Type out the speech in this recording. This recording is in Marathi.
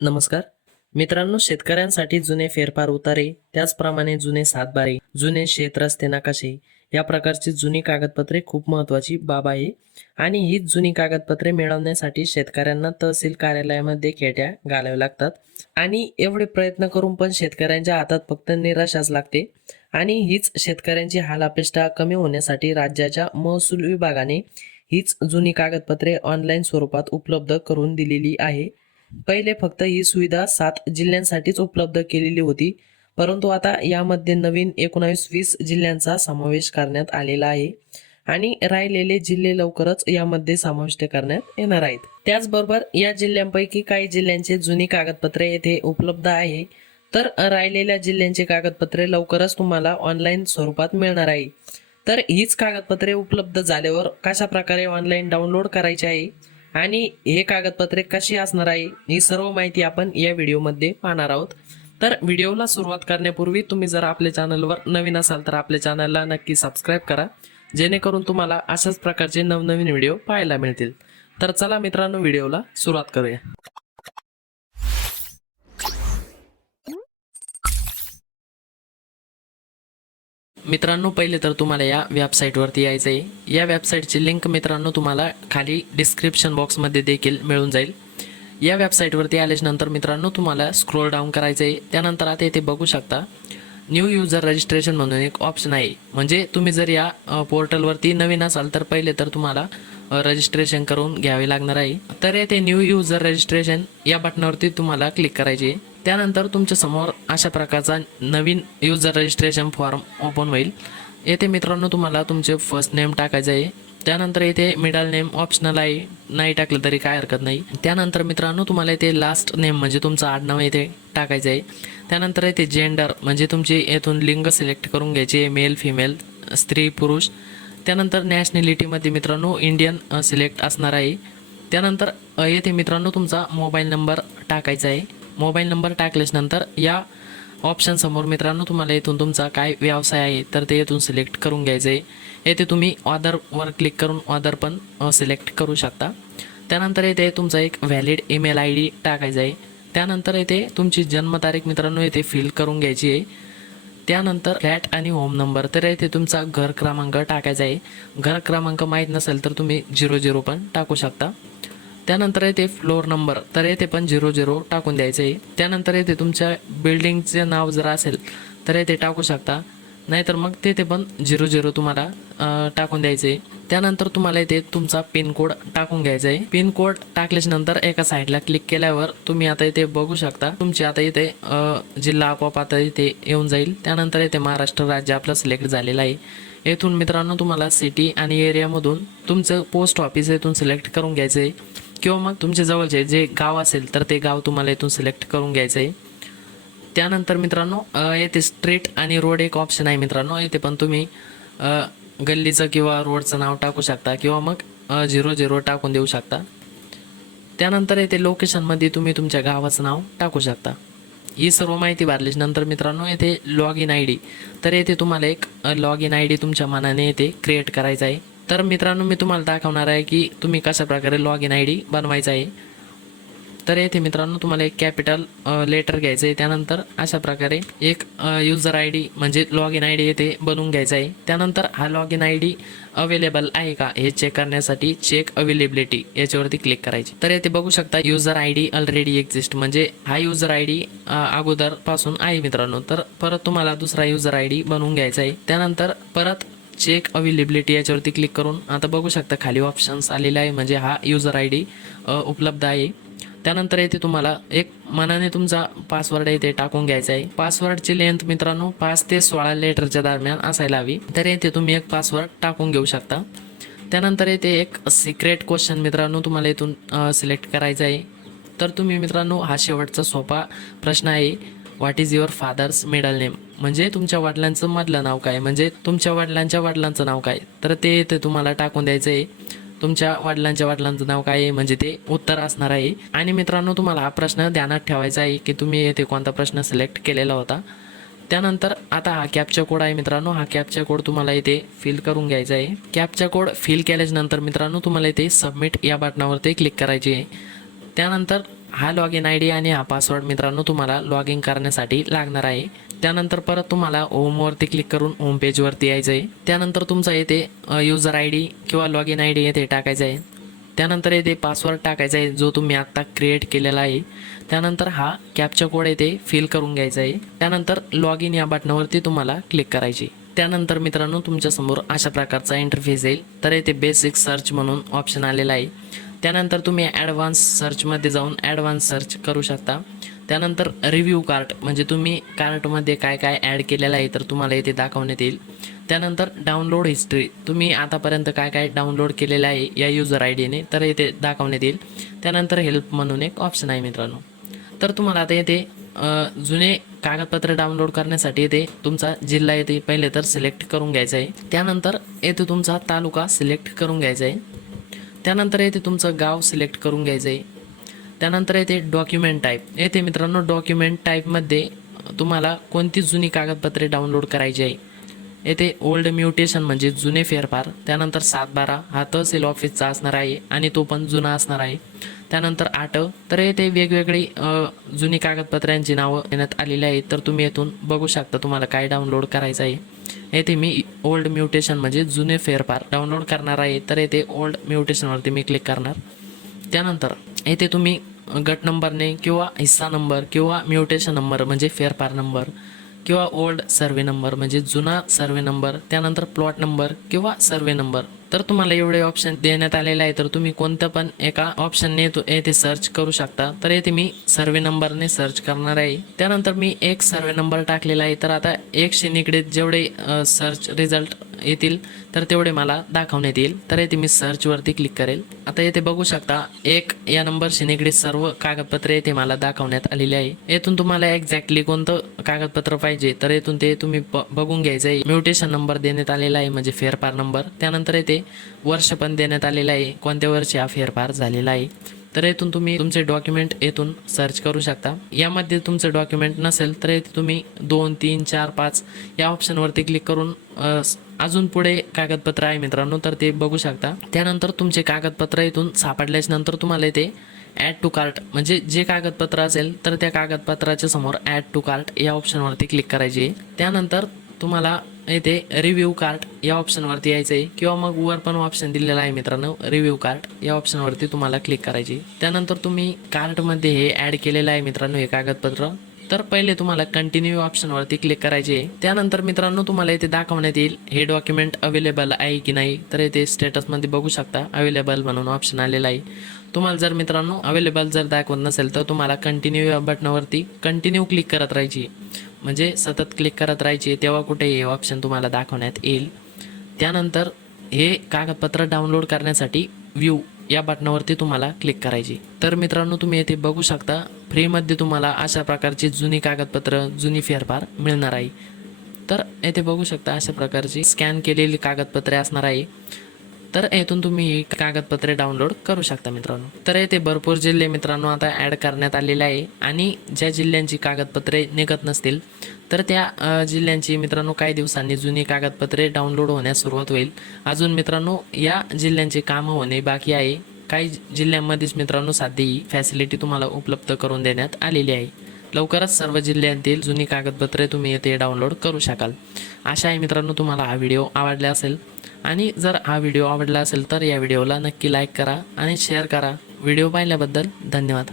नमस्कार मित्रांनो, शेतकऱ्यांसाठी जुने फेरफार उतारे, त्याचप्रमाणे जुने सातबारे, जुने शेत रस्ते नकाशे या प्रकारची जुनी कागदपत्रे खूप महत्त्वाची बाब आहे. आणि हीच जुनी कागदपत्रे मिळवण्यासाठी शेतकऱ्यांना तहसील कार्यालयामध्ये खेट्या घालाव्या लागतात. आणि एवढे प्रयत्न करून पण शेतकऱ्यांच्या हातात फक्त निराशाच लागते. आणि हीच शेतकऱ्यांची हालअपेष्टा कमी होण्यासाठी राज्याच्या महसूल विभागाने हीच जुनी कागदपत्रे ऑनलाईन स्वरूपात उपलब्ध करून दिलेली आहे. पहिले फक्त ही सुविधा 7 जिल्ह्यांसाठीच उपलब्ध केलेली होती, परंतु आता यामध्ये नवीन 19-20 जिल्ह्यांचा समावेश करण्यात आलेला आहे. आणि राहिलेले जिल्हे लवकरच यामध्ये समाविष्ट करण्यात येणार आहेत. त्याचबरोबर या जिल्ह्यांपैकी काही जिल्ह्यांचे जुनी कागदपत्रे येथे उपलब्ध आहे, तर राहिलेल्या जिल्ह्यांचे कागदपत्रे लवकरच तुम्हाला ऑनलाईन स्वरूपात मिळणार आहे. तर हीच कागदपत्रे उपलब्ध झाल्यावर कशा प्रकारे ऑनलाईन डाउनलोड करायची आहे आणि हे कागदपत्रे कशी असणार आहे, ही सर्व माहिती आपण या व्हिडिओमध्ये पाहणार आहोत. तर व्हिडिओला सुरुवात करण्यापूर्वी तुम्ही जर आपल्या चॅनलवर नवीन असाल तर आपल्या चॅनलला नक्की सबस्क्राईब करा, जेणेकरून तुम्हाला अशाच प्रकारचे नवनवीन व्हिडिओ पाहायला मिळतील. तर चला मित्रांनो, व्हिडिओला सुरुवात करूया. मित्रांनो, पहिले तर तुम्हाला या वेबसाईटवरती यायचं आहे. या वेबसाईटची लिंक मित्रांनो तुम्हाला खाली डिस्क्रिप्शन बॉक्समध्ये देखील मिळून जाईल. या वेबसाईटवरती आल्याच्यानंतर मित्रांनो तुम्हाला स्क्रोल डाऊन करायचं आहे. त्यानंतर आता इथे बघू शकता न्यू युजर रजिस्ट्रेशन म्हणून एक ऑप्शन आहे. म्हणजे तुम्ही जर या पोर्टलवरती नवीन असाल तर पहिले तर तुम्हाला रजिस्ट्रेशन करून घ्यावे लागणार आहे. तर येथे न्यू युजर रजिस्ट्रेशन या बटनावरती तुम्हाला क्लिक करायचे. त्यानंतर तुमच्या समोर अशा प्रकारचा नवीन युजर रजिस्ट्रेशन फॉर्म ओपन होईल. येथे मित्रांनो तुम्हाला तुमचे फर्स्ट नेम टाकायचं आहे. त्यानंतर इथे मिडल नेम ऑप्शनल आहे, नाही टाकलं तरी काय हरकत नाही. त्यानंतर मित्रांनो तुम्हाला इथे लास्ट नेम म्हणजे तुमचं आडनाव इथे टाकायचं आहे. त्यानंतर इथे जेंडर म्हणजे तुमची येथून लिंग सिलेक्ट करून घ्यायचे, मेल फिमेल, स्त्री पुरुष. त्यानंतर नॅशनॅलिटीमध्ये मित्रांनो इंडियन सिलेक्ट असणार आहे. त्यानंतर येथे मित्रांनो तुमचा मोबाईल नंबर टाकायचा आहे. मोबाईल नंबर टाकल्याच्यानंतर या ऑप्शन समोर मित्रांनो तुम्हाला इथून तुमचा काय व्यवसाय आहे तर ते इथून सिलेक्ट करून घ्यायचं आहे. येथे तुम्ही ऑदरवर क्लिक करून ऑदर पण सिलेक्ट करू शकता. त्यानंतर येथे तुमचा एक व्हॅलिड ईमेल आय डी टाकायचा आहे. त्यानंतर येथे तुमची जन्मतारीख मित्रांनो येथे फिल करून घ्यायची आहे. त्यानंतर फ्लॅट आणि होम नंबर, तर येथे तुमचा घर क्रमांक टाकायचा आहे. घर क्रमांक माहीत नसेल तर तुम्ही 00 पण टाकू शकता. त्यानंतर येथे फ्लोअर नंबर, तर येथे पण 00 टाकून द्यायचं आहे. त्यानंतर येथे तुमच्या बिल्डिंगचे नाव जर असेल तर येथे टाकू शकता, नाहीतर मग तेथे पण 00 तुम्हाला टाकून द्यायचं आहे. त्यानंतर तुम्हाला इथे तुमचा पिनकोड टाकून घ्यायचा आहे. पिनकोड टाकल्याच्यानंतर एका साईडला क्लिक केल्यावर तुम्ही आता इथे बघू शकता तुमची आता इथे जिल्हा आपोआप आता इथे येऊन जाईल. त्यानंतर इथे महाराष्ट्र राज्य आपलं सिलेक्ट झालेलं आहे. येथून मित्रांनो तुम्हाला सिटी आणि एरियामधून तुमचं पोस्ट ऑफिस येथून सिलेक्ट करून घ्यायचं आहे, किंवा मग तुमच्या जवळचे जे गाव असेल तर ते गाव तुम्हाला इथून सिलेक्ट करून घ्यायचं आहे. त्यानंतर मित्रांनो येथे स्ट्रीट आणि रोड एक ऑप्शन आहे मित्रांनो. येथे पण तुम्ही गल्लीचं किंवा रोडचं नाव टाकू शकता, किंवा मग 00 टाकून देऊ शकता. त्यानंतर येथे लोकेशनमध्ये तुम्ही तुमच्या गावाचं नाव टाकू शकता. ही सर्व माहिती भरल्यानंतर मित्रांनो येथे लॉग इन आय डी, तर येथे तुम्हाला एक लॉग इन आय डी तुमच्या मनाने येथे क्रिएट करायचा आहे. तर मित्रांनो मी तुम्हाला दाखवणार आहे की तुम्ही कशा प्रकारे लॉग इन आय डी बनवायचा आहे. तर येथे मित्रांनो तुम्हाला एक कॅपिटल लेटर घ्यायचं आहे. त्यानंतर अशा प्रकारे एक युजर आय डी म्हणजे लॉग इन आय डी येथे बनवून घ्यायचा आहे. त्यानंतर हा log in I D available आहे का हे चेक करण्यासाठी चेक अवेलेबिलिटी याच्यावरती क्लिक करायची. तर येथे बघू शकता user I D already exist, म्हणजे हा युजर आय डी अगोदरपासून आहे मित्रांनो. तर परत तुम्हाला दुसरा युजर आय डी बनवून घ्यायचा आहे. त्यानंतर परत चेक अवेलेबिलिटी याच्यावरती क्लिक करून आता बघू शकता खाली ऑप्शन्स आलेले आहे, म्हणजे हा युजर आय डी उपलब्ध आहे. त्यानंतर येथे तुम्हाला एक मनाने तुमचा पासवर्ड येथे टाकून घ्यायचा आहे. पासवर्डची लेंथ मित्रांनो 5 ते 16 लेटरच्या दरम्यान असायला हवी. तर येथे तुम्ही एक पासवर्ड टाकून घेऊ शकता. त्यानंतर येथे एक सिक्रेट क्वेश्चन मित्रांनो तुम्हाला इथून सिलेक्ट करायचा आहे. तर तुम्ही मित्रांनो हा शेवटचा सोपा प्रश्न आहे, what is your father's middle name, म्हणजे तुमच्या वडिलांचं मधलं नाव काय, म्हणजे तुमच्या वडिलांच्या वडिलांचं नाव काय, तर ते येथे तुम्हाला टाकून द्यायचं आहे. तुमच्या वडिलांचं नाव काय आहे म्हणजे ते उत्तर असणार आहे. आणि मित्रांनो तुम्हाला हा प्रश्न ध्यानात ठेवायचा आहे की तुम्ही येथे कोणता प्रश्न सिलेक्ट केलेला होता. त्यानंतर आता हा कॅप्चा कोड आहे मित्रांनो, हा कॅप्चा कोड तुम्हाला इथे फिल करून घ्यायचा आहे. कॅप्चा कोड फिल केल्याच्यानंतर मित्रांनो तुम्हाला इथे सबमिट या बटनावरती क्लिक करायची आहे. त्यानंतर हा लॉग इन आय डी आणि हा पासवर्ड मित्रांनो तुम्हाला लॉग इन करण्यासाठी लागणार आहे. त्यानंतर परत तुम्हाला होमवरती क्लिक करून होम पेजवरती यायचं आहे. त्यानंतर तुमचा येथे युजर आय डी किंवा लॉग इन आय डी येथे टाकायचा आहे. त्यानंतर येथे पासवर्ड टाकायचा आहे जो तुम्ही आत्ता क्रिएट केलेला आहे. त्यानंतर हा कॅप्चा कोड येथे फिल करून घ्यायचा आहे. त्यानंतर लॉग इन या बटनावरती तुम्हाला क्लिक करायची. त्यानंतर मित्रांनो तुमच्यासमोर अशा प्रकारचा इंटरफेस येईल. तर येथे बेसिक सर्च म्हणून ऑप्शन आलेला आहे. त्यानंतर तुम्ही ॲडव्हान्स सर्चमध्ये जाऊन ॲडव्हान्स सर्च करू शकता. त्यानंतर रिव्ह्यू कार्ट म्हणजे तुम्ही कार्टमध्ये काय काय ॲड केलेलं आहे तर तुम्हाला इथे दाखवण्यात येईल. त्यानंतर डाउनलोड हिस्ट्री तुम्ही आतापर्यंत काय काय डाउनलोड केलेलं आहे या युजर आय डीने तर इथे दाखवण्यात येईल. त्यानंतर हेल्प म्हणून एक ऑप्शन आहे मित्रांनो. तर तुम्हाला आता येथे जुने कागदपत्र डाउनलोड करण्यासाठी येथे तुमचा जिल्हा येथे पहिले तर सिलेक्ट करून घ्यायचा आहे. त्यानंतर येथे तुमचा तालुका सिलेक्ट करून घ्यायचा आहे. त्यानंतर येथे तुमचं गाव सिलेक्ट करून घ्यायचं आहे. त्यानंतर येथे डॉक्युमेंट टाईप येथे मित्रांनो डॉक्युमेंट टाईपमध्ये तुम्हाला कोणती जुनी कागदपत्रे डाउनलोड करायची आहे. येथे ओल्ड म्युटेशन म्हणजे जुने फेरफार. त्यानंतर 7/12 हा तहसील ऑफिसचा असणार आहे आणि तो पण जुना असणार आहे. त्यानंतर 8 तर येथे वेगवेगळी जुनी कागदपत्रांची नावं देण्यात आलेली आहेत. तर तुम्ही येथून बघू शकता तुम्हाला काय डाउनलोड करायचं आहे. येथे मी ओल्ड म्युटेशन म्हणजे जुने फेरफार डाउनलोड करणार आहे. तर येथे ओल्ड म्युटेशनवरती मी क्लिक करणार. त्यानंतर येथे तुम्ही गट नंबरने किंवा हिस्सा नंबर किंवा म्युटेशन नंबर म्हणजे फेरफार नंबर किंवा ओल्ड सर्वे नंबर म्हणजे जुना सर्वे नंबर त्यानंतर प्लॉट नंबर किंवा सर्वे नंबर तर तुम्हाला एवढे ऑप्शन देण्यात आलेले आहे. तर तुम्ही कोणतं पण एका ऑप्शनने येथे सर्च करू शकता. तर येथे मी सर्वे नंबरने सर्च करणार आहे. त्यानंतर मी एक सर्वे नंबर टाकलेला आहे. तर आता 100 निगडीत जेवढे सर्च रिझल्ट येतील तर तेवढे मला दाखवण्यात येईल. तर येथे मी सर्चवरती क्लिक करेल. आता येथे बघू शकता 1 या नंबरशी निगडीत सर्व कागदपत्रे येथे मला दाखवण्यात आलेली आहे. येथून तुम्हाला एक्झॅक्टली कोणतं कागदपत्र पाहिजे तर येथून ते तुम्ही बघून घ्यायचं आहे. म्युटेशन नंबर देण्यात आलेला आहे म्हणजे फेरफार नंबर. त्यानंतर येथे वर्ष पण देण्यात आलेलं आहे कोणत्या वर्षी हा फेरफार झालेला आहे. तर येथून तुम्ही तुमचे डॉक्युमेंट येथून सर्च करू शकता. यामध्ये तुमचं डॉक्युमेंट नसेल तर येथे तुम्ही 2, 3, 4, 5 या ऑप्शनवरती क्लिक करून अजून पुढे कागदपत्र आहे मित्रांनो तर ते बघू शकता. त्यानंतर तुमचे कागदपत्र इथून सापडल्याच्या नंतर तुम्हाला इथे ॲड टू कार्ट म्हणजे जे कागदपत्र असेल तर त्या कागदपत्राच्या समोर ॲड टू कार्ट या ऑप्शनवरती क्लिक करायचे. त्यानंतर तुम्हाला इथे रिव्ह्यू कार्ट या ऑप्शनवरती यायचं आहे किंवा मग वर पण ऑप्शन दिलेला आहे मित्रांनो रिव्ह्यू कार्ट या ऑप्शनवरती तुम्हाला क्लिक करायची. त्यानंतर तुम्ही कार्टमध्ये हे ॲड केलेलं आहे मित्रांनो हे कागदपत्र तर पहिले तुम्हाला कंटिन्यू ऑप्शनवरती क्लिक करायचे. त्यानंतर मित्रांनो तुम्हाला इथे दाखवण्यात येईल हे डॉक्युमेंट अवेलेबल आहे की नाही. तर इथे स्टेटसमध्ये बघू शकता अवेलेबल म्हणून ऑप्शन आलेला आहे. तुम्हाला जर मित्रांनो अवेलेबल जर दाखवत नसेल तर तुम्हाला कंटिन्यू या बटनावरती कंटिन्यू क्लिक करत राहायची म्हणजे सतत क्लिक करत राहायची तेव्हा कुठे हे ऑप्शन तुम्हाला दाखवण्यात येईल. त्यानंतर हे कागदपत्र डाउनलोड करण्यासाठी व्ह्यू या बटनावरती तुम्हाला क्लिक करायची. तर मित्रांनो तुम्ही येथे बघू शकता फ्रीमध्ये तुम्हाला अशा प्रकारची जुनी कागदपत्र जुनी फेरफार मिळणार आहे. तर येथे बघू शकता अशा प्रकारची स्कॅन केलेली कागदपत्रे असणार आहे. तर येथून तुम्ही ही कागदपत्रे डाउनलोड करू शकता मित्रांनो. तर येथे भरपूर जिल्हे मित्रांनो आता ॲड करण्यात आलेले आहे आणि ज्या जिल्ह्यांची कागदपत्रे निघत नसतील तर त्या जिल्ह्यांची मित्रांनो काही दिवसांनी जुनी कागदपत्रे डाउनलोड होण्यास सुरुवात होईल. अजून मित्रांनो या जिल्ह्यांची कामं होणे बाकी आहे. काही जिल्ह्यांमध्येच मित्रांनो साधी ही फॅसिलिटी तुम्हाला उपलब्ध करून देण्यात आलेली आहे. लवकरच सर्व जिल्ह्यांतील जुनी कागदपत्रे तुम्ही येथे डाउनलोड करू शकाल. आशा आहे मित्रांनो तुम्हाला हा व्हिडिओ आवडला असेल आणि जर हा व्हिडिओ आवडला असेल तर या व्हिडिओला नक्की लाईक करा आणि शेअर करा. व्हिडिओ पाहिल्याबद्दल धन्यवाद.